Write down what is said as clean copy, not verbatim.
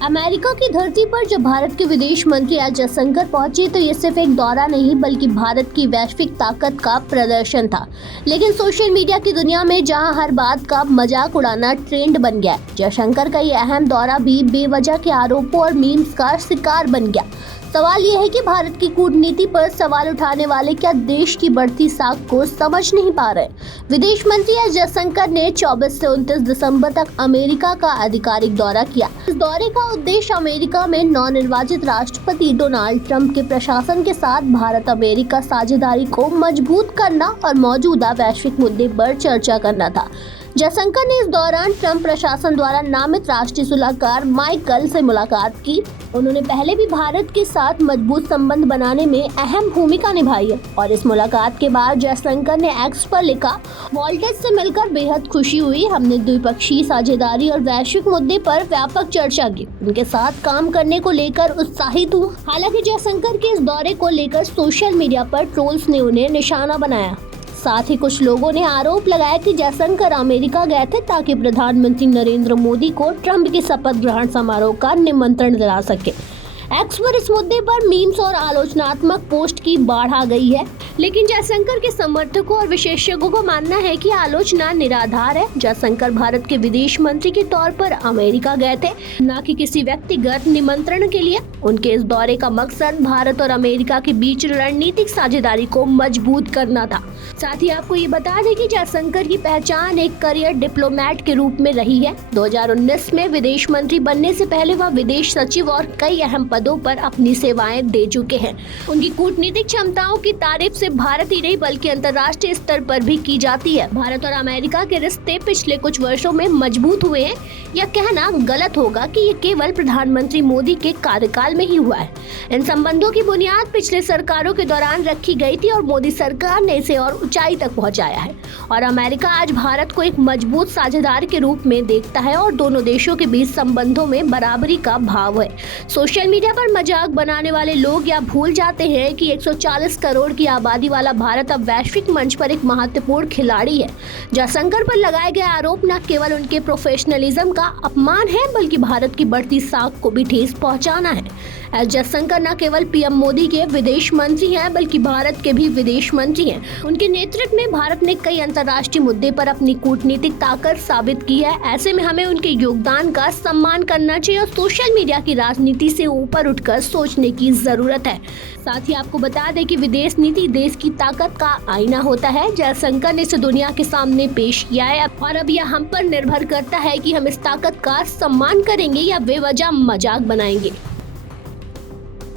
America की धरती पर जब भारत के विदेश मंत्री एस जयशंकर पहुंचे तो ये सिर्फ एक दौरा नहीं बल्कि भारत की वैश्विक ताकत का प्रदर्शन था। लेकिन सोशल मीडिया की दुनिया में जहां हर बात का मजाक उड़ाना ट्रेंड बन गया, जयशंकर का ये अहम दौरा भी बेवजह के आरोपों और मीम्स का शिकार बन गया। सवाल ये है कि भारत की कूटनीति पर सवाल उठाने वाले क्या देश की बढ़ती साख को समझ नहीं पा रहे। विदेश मंत्री एस जयशंकर ने 24 से 29 दिसंबर तक अमेरिका का आधिकारिक दौरा किया। इस दौरे का उद्देश्य अमेरिका में नवनिर्वाचित राष्ट्रपति डोनाल्ड ट्रंप के प्रशासन के साथ भारत अमेरिका साझेदारी को मजबूत करना और मौजूदा वैश्विक मुद्दे पर चर्चा करना था। जयशंकर ने इस दौरान ट्रंप प्रशासन द्वारा नामित राष्ट्रीय सलाहकार माइकल से मुलाकात की। उन्होंने पहले भी भारत के साथ मजबूत संबंध बनाने में अहम भूमिका निभाई है और इस मुलाकात के बाद जयशंकर ने एक्स पर लिखा, वॉल्टेज से मिलकर बेहद खुशी हुई। हमने द्विपक्षीय साझेदारी और वैश्विक मुद्दे पर व्यापक चर्चा की। उनके साथ काम करने को लेकर उत्साहित हूँ। हालांकि जयशंकर के इस दौरे को लेकर सोशल मीडिया पर ट्रोल्स ने उन्हें निशाना बनाया। साथ ही कुछ लोगों ने आरोप लगाया कि जयशंकर अमेरिका गए थे ताकि प्रधानमंत्री नरेंद्र मोदी को ट्रंप के शपथ ग्रहण समारोह का निमंत्रण दिला सके। एक्स पर इस मुद्दे पर मीम्स और आलोचनात्मक पोस्ट की बाढ़ आ गई है, लेकिन जयशंकर के समर्थकों और विशेषज्ञों को मानना है कि आलोचना निराधार है। जयशंकर भारत के विदेश मंत्री के तौर पर अमेरिका गए थे, न कि किसी व्यक्तिगत निमंत्रण के लिए। उनके इस दौरे का मकसद भारत और अमेरिका के बीच रणनीतिक साझेदारी को मजबूत करना था। साथ ही आपको ये बता दें कि जयशंकर की पहचान एक करियर डिप्लोमेट के रूप में रही है। 2019 में विदेश मंत्री बनने से पहले वह विदेश सचिव और कई अहम पदों पर अपनी सेवाएं दे चुके हैं। उनकी कूटनीतिक क्षमताओं की तारीफ सिर्फ भारत ही नहीं बल्कि अंतर्राष्ट्रीय स्तर पर भी की जाती है। भारत और अमेरिका के रिश्ते पिछले कुछ वर्षों में मजबूत हुए हैं। यह कहना गलत होगा कि ये केवल प्रधानमंत्री मोदी के कार्यकाल में ही हुआ है। इन संबंधों की बुनियाद पिछले सरकारों के दौरान रखी गई थी और मोदी सरकार ने इसे और ऊंचाई तक पहुंचाया है। और अमेरिका आज भारत को एक मजबूत साझेदार के रूप में देखता है और दोनों देशों के बीच संबंधों में बराबरी का भाव है। सोशल मीडिया पर मजाक बनाने वाले लोग या भूल जाते हैं कि 140 करोड़ की आबादी वाला भारत अब वैश्विक मंच पर एक महत्वपूर्ण खिलाड़ी है। जयशंकर पर लगाए गए आरोप न केवल उनके प्रोफेशनलिज्म का अपमान है बल्कि भारत की बढ़ती साख को भी ठेस पहुंचाना है। एस जयशंकर न केवल पीएम मोदी के विदेश मंत्री हैं बल्कि भारत के भी विदेश मंत्री हैं। उनके नेतृत्व में भारत ने कई अंतर्राष्ट्रीय मुद्दे पर अपनी कूटनीतिक ताकत साबित की है। ऐसे में हमें उनके योगदान का सम्मान करना चाहिए और सोशल मीडिया की राजनीति से ऊपर उठकर सोचने की जरूरत है। साथ ही आपको बता दें कि विदेश नीति देश की ताकत का आईना होता है। जयशंकर ने इसे दुनिया के सामने पेश किया है और अब यह हम पर निर्भर करता है कि हम इस ताकत का सम्मान करेंगे या बेवजह मजाक बनाएंगे।